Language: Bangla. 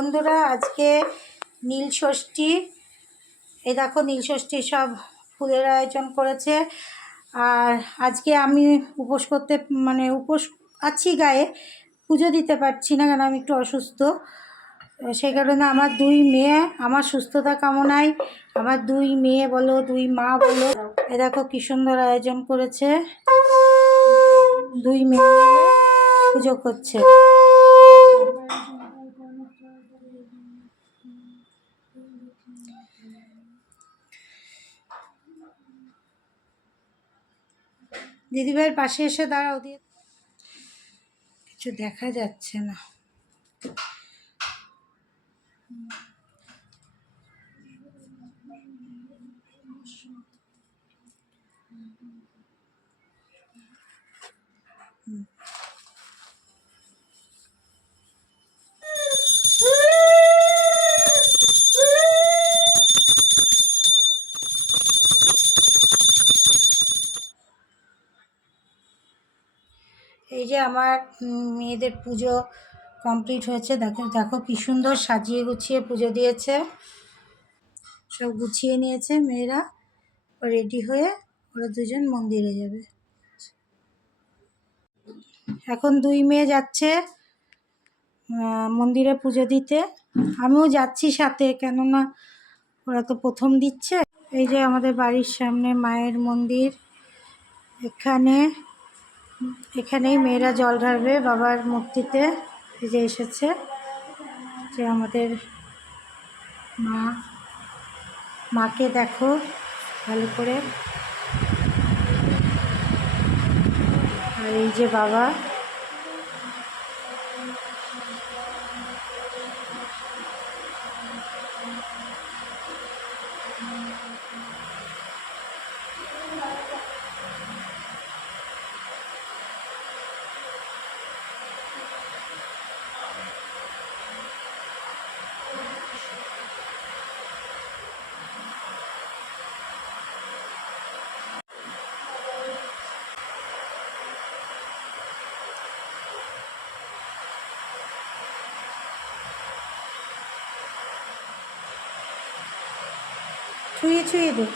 বন্ধুরা, আজকে নীল ষষ্ঠী। এই দেখো নীল ষষ্ঠীর সব ফুলের আয়োজন করেছে। আর আজকে আমি উপোস করতে উপোস আছি, গায়ে পুজো দিতে পারছি না, কারণ আমি একটু অসুস্থ। সেই কারণে আমার দুই মেয়ে, আমার সুস্থতা কামনায় আমার দুই মেয়ে বলো, দুই মা বলো, এ দেখো কি সুন্দর আয়োজন করেছে। দুই মেয়ে পুজো করছে। দিদিভাইয়ের পাশে এসে দাঁড়াও, দিয়ে কিছু দেখা যাচ্ছে না। এই যে আমার মেয়েদের পুজো কমপ্লিট হয়েছে। দেখো দেখো কি সুন্দর সাজিয়ে গুছিয়ে পুজো দিয়েছে। সব গুছিয়ে নিয়েছে মেয়েরা, রেডি হয়ে ওরা দুজন মন্দিরে যাবে। এখন দুই মেয়ে যাচ্ছে মন্দিরে পুজো দিতে। আমিও যাচ্ছি সাথে, কেননা ওরা তো প্রথম দিচ্ছে। এই যে আমাদের বাড়ির সামনে মায়ের মন্দির, এখানেই মেয়েরা জল ঢালবে বাবার মূর্তিতে। এই যে এসেছে যে আমাদের মাকে দেখো ভালো করে। আর এই যে বাবা, ছুঁয়ে ছুঁয়ে দে।